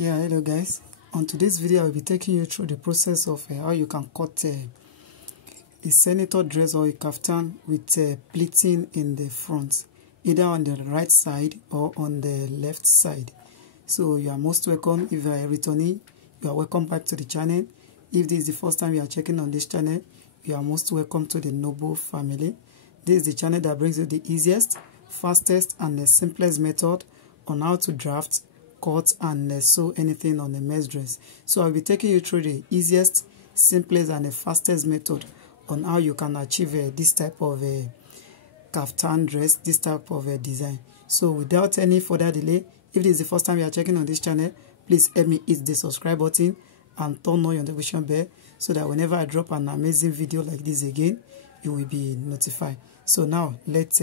Yeah, hello guys. On today's video, I'll be taking you through the process of how you can cut a senator dress or a kaftan with pleating in the front, either on the right side or on the left side. So you are most welcome. If you are a returnee, you are welcome back to the channel. If this is the first time you are checking on this channel, you are most welcome to the Noble family. This is the channel that brings you the easiest, fastest and the simplest method on how to draft, cut and sew anything on a mess dress. So I'll be taking you through the easiest, simplest and the fastest method on how you can achieve this type of kaftan dress, this type of design. So without any further delay, if this is the first time you are checking on this channel, please help me hit the subscribe button and turn on your notification bell so that whenever I drop an amazing video like this again, you will be notified. So now let's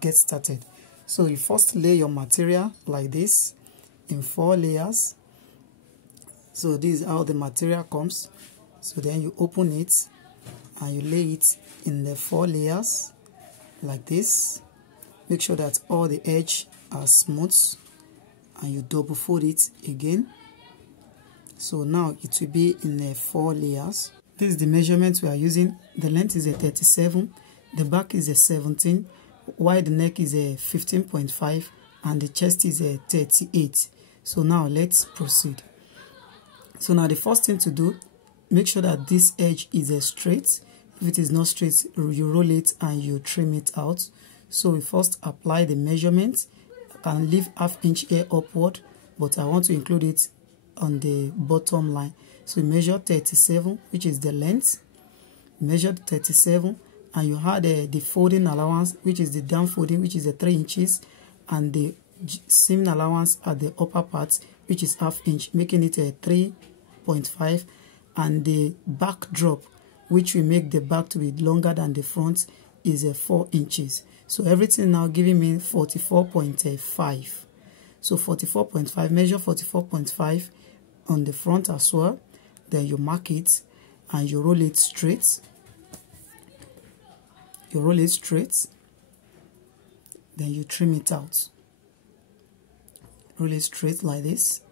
get started. So you first lay your material like this in 4 layers. So this is how the material comes. So then you open it and you lay it in the 4 layers like this. Make sure that all the edges are smooth and you double fold it again. So now it will be in the 4 layers. This is the measurement we are using. The length is a 37, the back is a 17, while the neck is a 15.5 and the chest is a 38. So now let's proceed. So now the first thing to do, make sure that this edge is straight. If it is not straight, you roll it and you trim it out. So we first apply the measurement. I can leave ½ inch here upward, but I want to include it on the bottom line. So we measure 37, which is the length. Measure 37 and you add the folding allowance, which is the down folding, which is 3 inches, and the seam allowance at the upper part, which is ½ inch, making it a 3.5, and the back drop, which will make the back to be longer than the front, is 4 inches. So everything now giving me 44.5. So 44.5, measure 44.5 on the front as well. Then you mark it and you roll it straight. You roll it straight. Then you trim it out. Roll it straight like this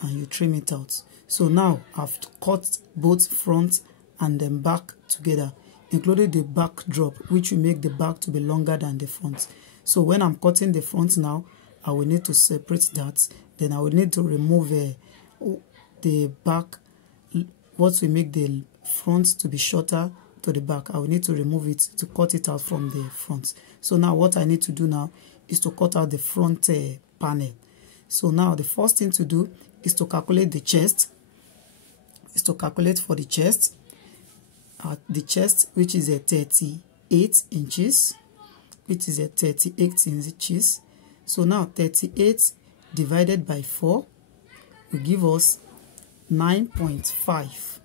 and you trim it out. So now I've cut both front and then back together, including the back drop, which will make the back to be longer than the front. So when I'm cutting the front now, I will need to separate that. Then I will need to remove the back, what will make the front to be shorter to the back. I will need to remove it to cut it out from the front. So now what I need to do now is to cut out the front panel. So now the first thing to do is to calculate the chest. Is to calculate for the chest. The chest, which is a 38 inches, which is a 38 inches. So now 38 divided by 4 will give us 9.5.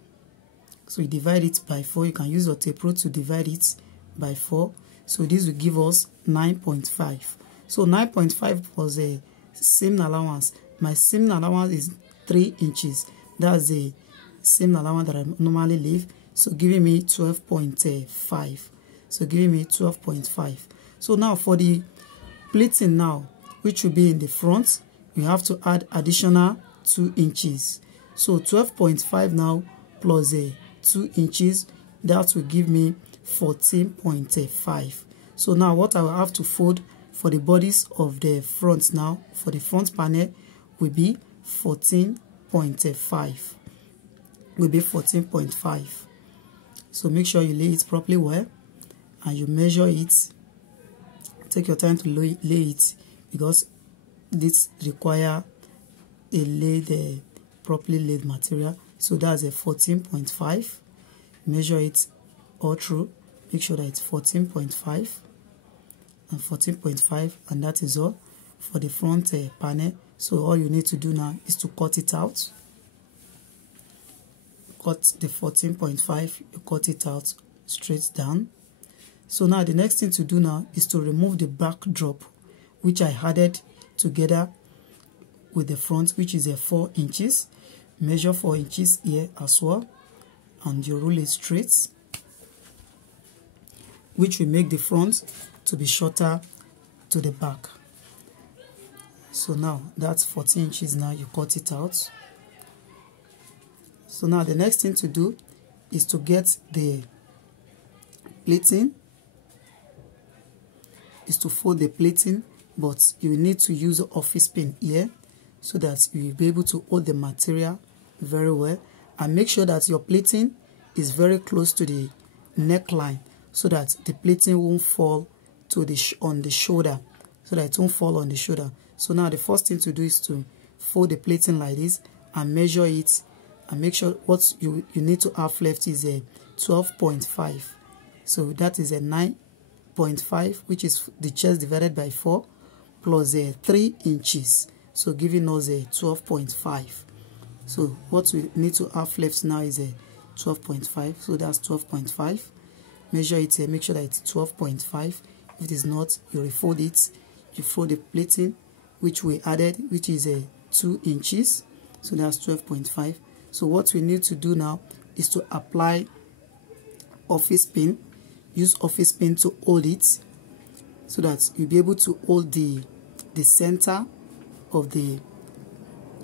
So you divide it by 4. You can use your tape rule to divide it by 4. So this will give us 9.5. So 9.5 was a seam allowance. My seam allowance is 3 inches. That's the seam allowance that I normally leave. So giving me 12.5. So giving me 12.5. So now for the pleating now, which will be in the front, we have to add additional 2 inches. So 12.5 now plus 2 inches, that will give me 14.5. So now what I will have to fold for the bodies of the front now, for the front panel, will be 14.5. Will be 14.5. So make sure you lay it properly well and you measure it. Take your time to lay it because this require a properly laid material. So that's a 14.5. Measure it all through. Make sure that it's 14.5 and 14.5, and that is all for the front panel. So all you need to do now is to cut it out. Cut the 14.5, you cut it out straight down. So now the next thing to do now is to remove the back drop, which I added together with the front, which is 4 inches. Measure 4 inches here as well, and you roll it straight, which will make the front to be shorter to the back. So now that's 14 inches. Now you cut it out. So now the next thing to do is to get the pleating, is to fold the pleating, but you need to use an office pin here so that you will be able to hold the material very well, and make sure that your pleating is very close to the neckline so that the pleating won't fall to the on the shoulder, so that it won't fall on the shoulder. So now the first thing to do is to fold the pleating like this and measure it, and make sure what you need to have left is a 12.5. So that is a 9.5, which is the chest divided by 4 plus a 3 inches, so giving us a 12.5. So what we need to have left now is a 12.5. So that's 12.5. Measure it here, make sure that it's 12.5. If it is not, you refold it. You fold the pleating which we added, which is a 2 inches. So that's 12.5. So what we need to do now is to apply office pin. Use office pin to hold it so that you'll be able to hold the center of the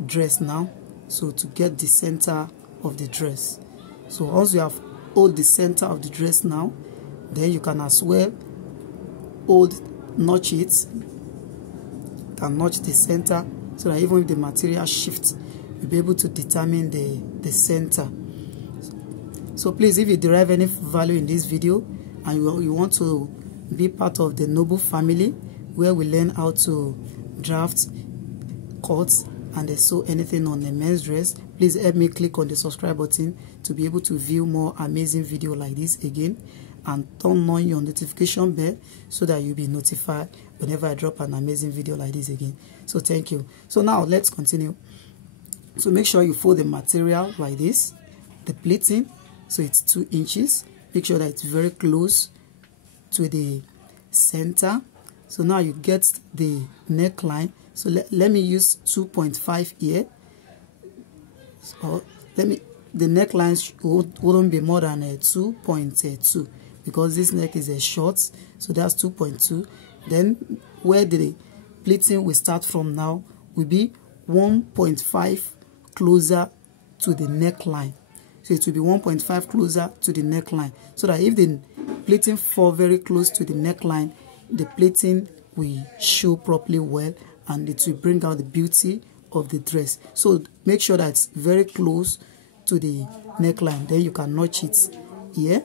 dress now. So to get the center of the dress. So once you have hold the center of the dress now, then you can as well notch it, and notch the center, so that even if the material shifts, you'll be able to determine the center. So please, if you derive any value in this video and you want to be part of the Noble family, where we learn how to draft, cut, and sew anything on a men's dress, please help me click on the subscribe button to be able to view more amazing video like this again, and turn on your notification bell so that you'll be notified whenever I drop an amazing video like this again. So thank you. So now let's continue. So make sure you fold the material like this, the pleating, so it's 2 inches. Make sure that it's very close to the center. So now you get the neckline. So let me use 2.5 here. So the necklines wouldn't be more than a 2.2 because this neck is a short. So that's 2.2. Then where the pleating will start from now will be 1.5 closer to the neckline. So it will be 1.5 closer to the neckline, so that if the pleating fall very close to the neckline, the pleating will show properly well, and it will bring out the beauty of the dress. So make sure that it's very close to the neckline. Then you can notch it here.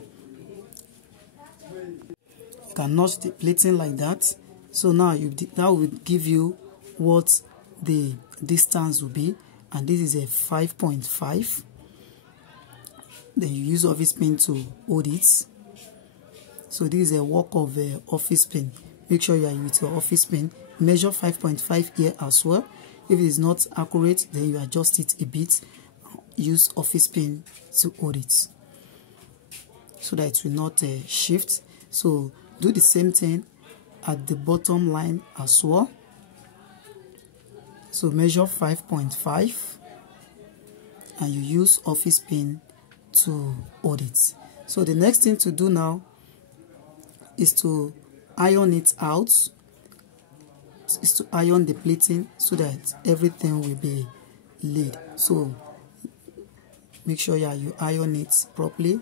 You can notch the pleating like that. So now that will give you what the distance will be, and this is a 5.5. Then you use office pin to hold it. So this is a work of office pin. Make sure you are with your office pin. Measure 5.5 here as well. If it is not accurate, then you adjust it a bit. Use office pin to hold it so that it will not shift. So do the same thing at the bottom line as well. So measure 5.5 and you use office pin to hold it. So the next thing to do now is to iron it out. Is to iron the pleating so that everything will be laid. So make sure you iron it properly.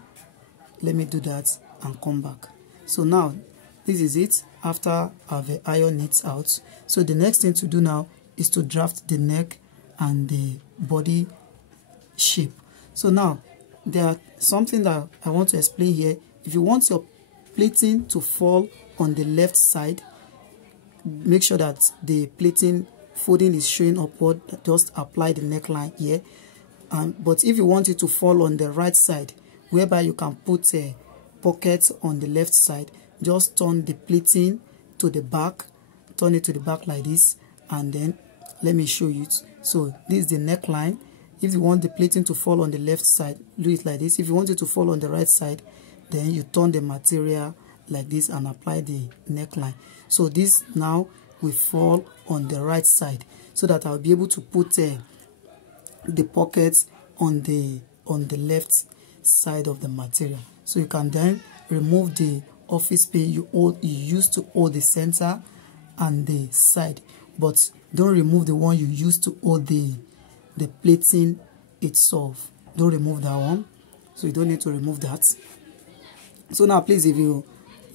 Let me do that and come back. So now this is it after I've ironed it out. So the next thing to do now is to draft the neck and the body shape. So now there are something that I want to explain here. If you want your pleating to fall on the left side, make sure that the pleating folding is showing upward. Just apply the neckline here. But if you want it to fall on the right side, whereby you can put a pocket on the left side, just turn the pleating to the back. Turn it to the back like this, and then let me show you. So this is the neckline. If you want the pleating to fall on the left side, do it like this. If you want it to fall on the right side, then you turn the material like this and apply the neckline. So this now will fall on the right side, so that I'll be able to put the pockets on the left side of the material. So you can then remove the office pin you used to hold the center and the side. but don't remove the one you used to hold the plating itself. Don't remove that one, so you don't need to remove that. So now please, if you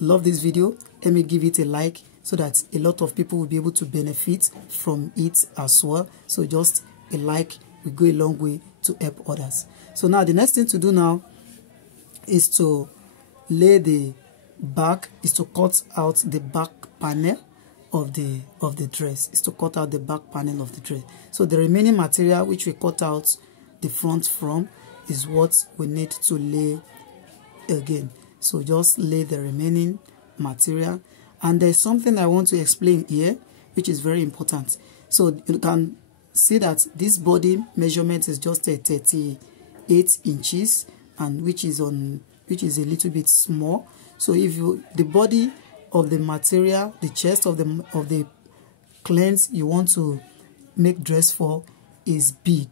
love this video, let me give it a like so that a lot of people will be able to benefit from it as well. So just a like will go a long way to help others. So now the next thing to do now is to lay the back, is to cut out the back panel of the dress. Is to cut out the back panel of the dress. So the remaining material which we cut out the front from is what we need to lay again. So just lay the remaining material. And there's something I want to explain here which is very important. So you can see that this body measurement is just a 38 inches, and which is a little bit small. So if the body of the material, the chest of the cleanse you want to make dress for is big,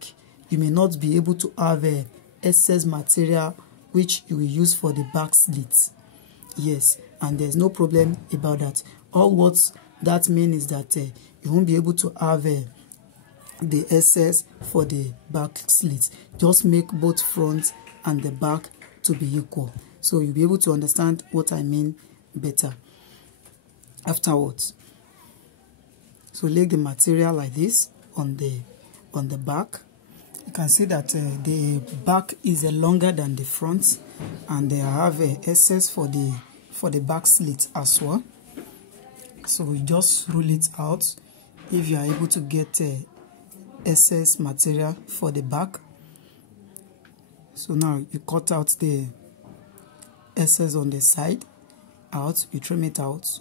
you may not be able to have a excess material which you will use for the back slits. Yes, and there's no problem about that. All what that means is that you won't be able to have the excess for the back slits. Just make both front and the back to be equal, so you'll be able to understand what I mean better afterwards. So lay the material like this on the back. You can see that the back is longer than the front, and they have excess for the back slit as well. So we just rule it out if you are able to get excess material for the back. So now you cut out the excess on the side out, you trim it out,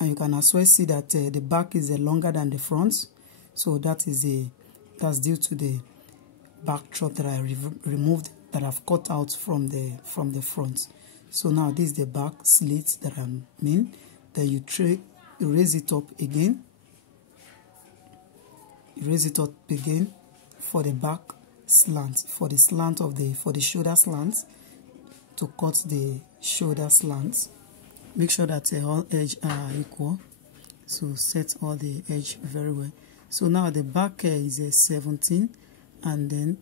and you can as well see that the back is longer than the front. So that's due to the back strap that I removed, that I've cut out from the front. So now this is the back slit that I mean. Then you raise it up again. You raise it up again for the back slant, for the shoulder slants, to cut the shoulder slants. Make sure that all edges are equal. So set all the edge very well. So now the back is a 17, and then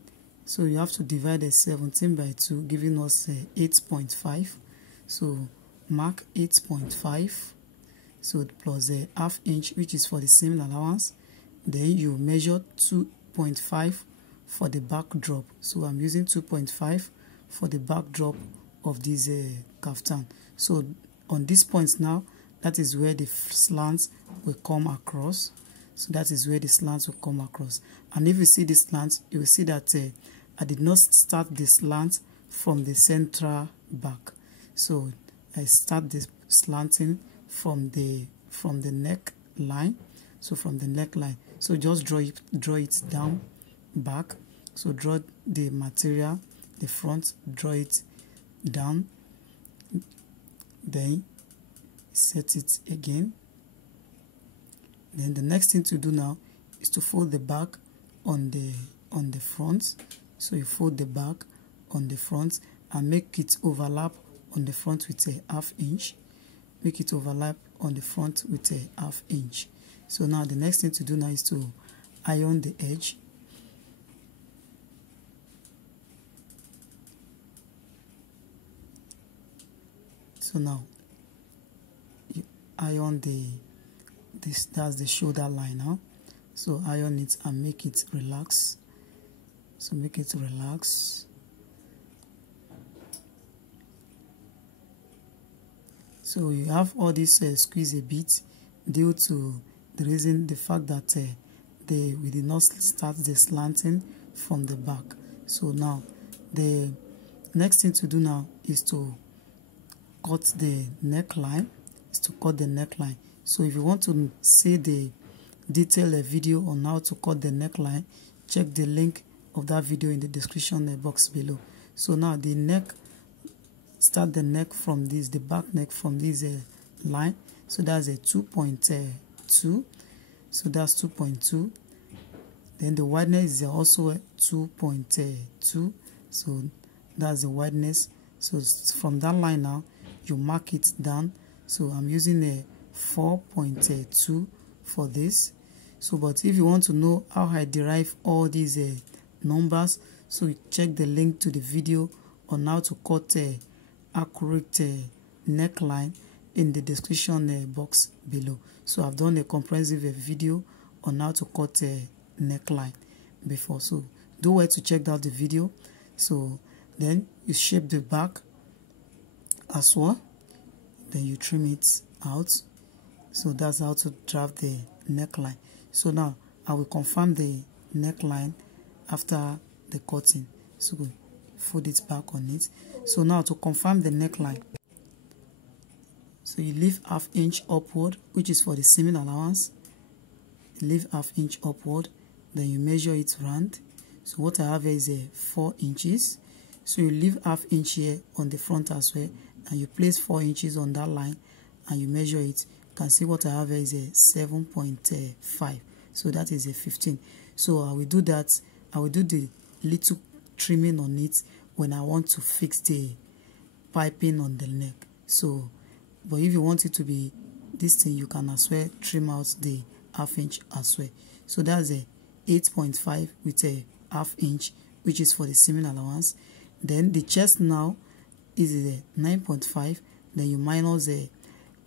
so you have to divide the 17 by 2, giving us 8.5. So mark 8.5. So plus a half inch, which is for the seam allowance. Then you measure 2.5 for the back drop. So I'm using 2.5 for the back drop of this kaftan. So on this point now, that is where the slants will come across. So that is where the slants will come across. And if you see the slant, you will see that I did not start the slant from the central back. So I start the slanting from the neckline. So from the neckline. So just draw it down back. So draw the material, the front, draw it down. Then set it again. Then the next thing to do now is to fold the back on the front. So you fold the back on the front and make it overlap on the front with a half inch. Make it overlap on the front with a half inch. So now the next thing to do now is to iron the edge. So now you iron that's the shoulder line now. So iron it and make it relax. So make it relax. So you have all this squeeze a bit due to the fact that we did not start the slanting from the back. So now the next thing to do now is to cut the neckline. So if you want to see the detailed video on how to cut the neckline, check the link of that video in the description box below. So now the neck, start the neck from this, the back neck from this line. So that's a 2.2. So that's 2.2. Then the wideness is also 2.2. So that's the wideness. So from that line now, you mark it down. So I'm using a 4.2 for this. So but if you want to know how I derive all these numbers, so you check the link to the video on how to cut accurate neckline in the description box below. So I've done a comprehensive video on how to cut neckline before, so do well to check out the video. So then you shape the back as well, then you trim it out. So that's how to draft the neckline. So now I will confirm the neckline after the cutting. So fold it back on it. So now to confirm the neckline, so you leave ½ inch upward, which is for the seaming allowance. You leave ½ inch upward, then you measure it round. So what I have here is 4 inches. So you leave ½ inch here on the front as well, and you place 4 inches on that line, and you measure it. You can see what I have here is 7.5. So that is 15. So I will do that. I will do the little trimming on it when I want to fix the piping on the neck. So, but if you want it to be this thing, you can as well trim out the ½ inch as well. So that's 8.5 with a ½ inch, which is for the seaming allowance. Then the chest now is 9.5. Then you minus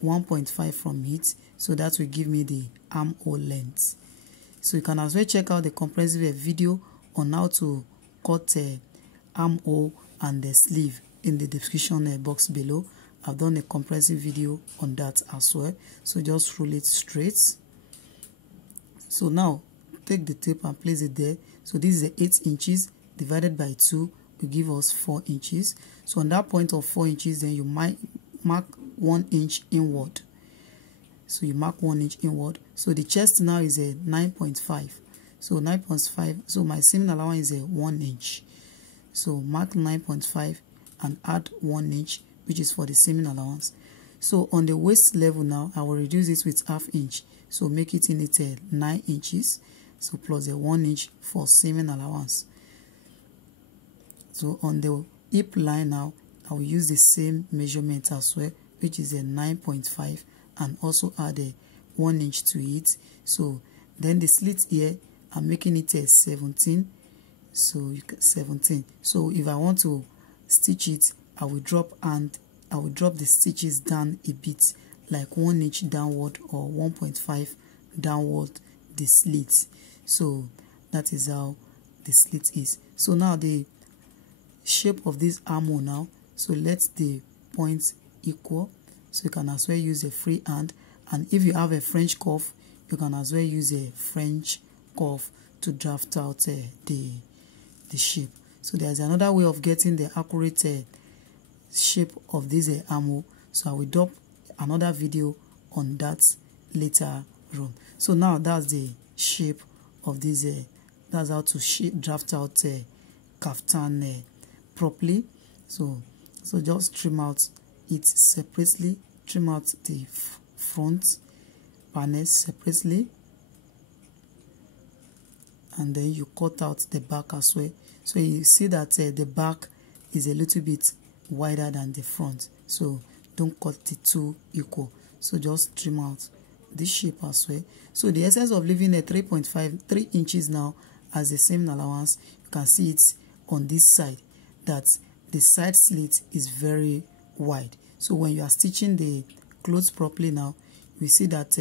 1.5 from it, so that will give me the armhole length. So you can as well check out the comprehensive video on how to cut armhole and the sleeve in the description box below. I've done a comprehensive video on that as well. So just roll it straight. So now take the tape and place it there. So this is 8 inches divided by 2 will give us 4 inches. So on that point of 4 inches, then you might mark 1 inch inward. So you mark 1 inch inward. So the chest now is 9.5. So 9.5. So my seaming allowance is 1 inch. So mark 9.5 and add 1 inch, which is for the seaming allowance. So on the waist level now, I will reduce it with ½ inch. So make it in it 9 inches. So plus 1 inch for seaming allowance. So on the hip line now, I will use the same measurement as well, which is 9.5, and also add 1 inch to it. So then the slit here, I'm making it 17. So 17. So if I want to stitch it, I will drop the stitches down a bit, like 1 inch downward or 1.5 downward the slit. So that is how the slit is. So now the shape of this armhole now, so let the points equal. So you can as well use a free hand, and if you have a French curve, you can as well use a French curve to draft out the shape. So there's another way of getting the accurate shape of this armhole. So I will drop another video on that later on. So now that's the shape of this. That's how to draft out kaftan properly. So just trim out it separately. Trim out the front panels separately, and then you cut out the back as well. So you see that the back is a little bit wider than the front, so don't cut the two equal. So just trim out this shape as well. So the essence of leaving a 3 inches now as the same allowance, you can see it on this side, that the side slit is very wide. So when you are stitching the clothes properly now, you see that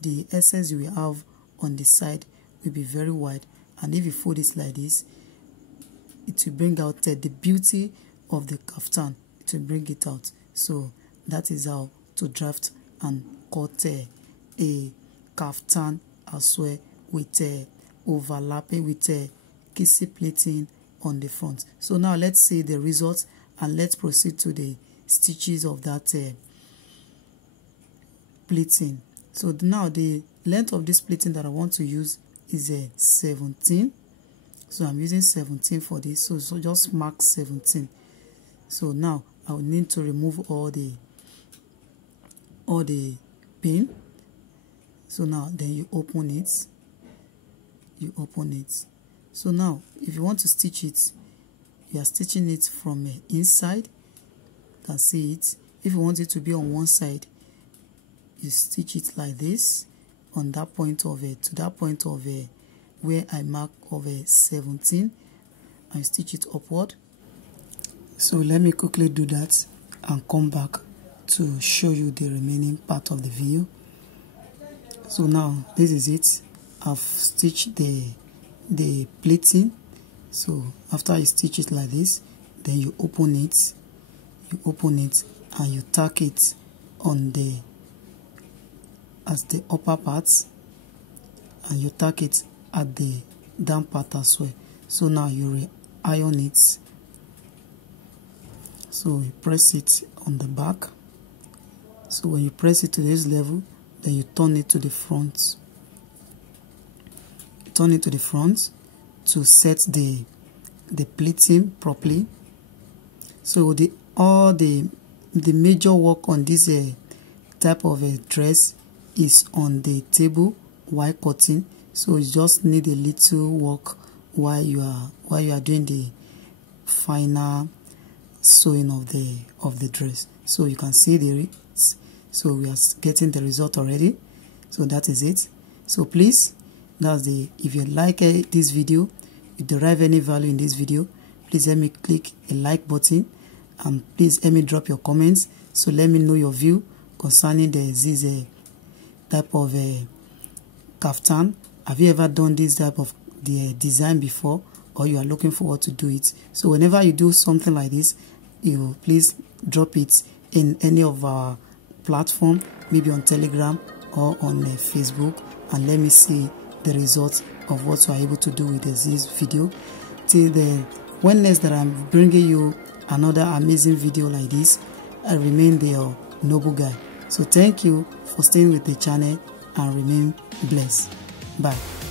the essence you will have on the side will be very wide, and if you fold it like this, it will bring out the beauty of the kaftan. It will bring it out. So that is how to draft and cut a kaftan as well, with overlapping with kissy pleating on the front. So now let's see the results, and let's proceed to the stitches of that pleating. So now the length of this pleating that I want to use is 17. So I'm using 17 for this. So just mark 17. So now I will need to remove all the pin. So now then you open it. So now if you want to stitch it, you are stitching it from inside. You can see it. If you want it to be on one side, you stitch it like this, on that point of to that point of where I mark of 17 and stitch it upward. So let me quickly do that and come back to show you the remaining part of the video. So now this is it. I've stitched the pleating. So after you stitch it like this, then you open it and you tack it on as the upper part, and you tack it at the down part as well. So now you re-iron it. So you press it on the back. So when you press it to this level, then you turn it to the front. Turn it to the front to set the pleating properly. So all the major work on this type of a dress is on the table while cutting. So you just need a little work while you are doing the final sewing of the dress. So you can see so we are getting the result already. So that is it. So please, if you like this video, you derive any value in this video, please let me click a like button, and please let me drop your comments. So let me know your view concerning this type of kaftan. Have you ever done this type of design before, or you are looking forward to do it? So whenever you do something like this, you please drop it in any of our platform, maybe on Telegram or on Facebook, and let me see the results of what you are able to do with this video. Till when next that I'm bringing you another amazing video like this, I remain the noble guy. So thank you for staying with the channel and remain blessed. Bye.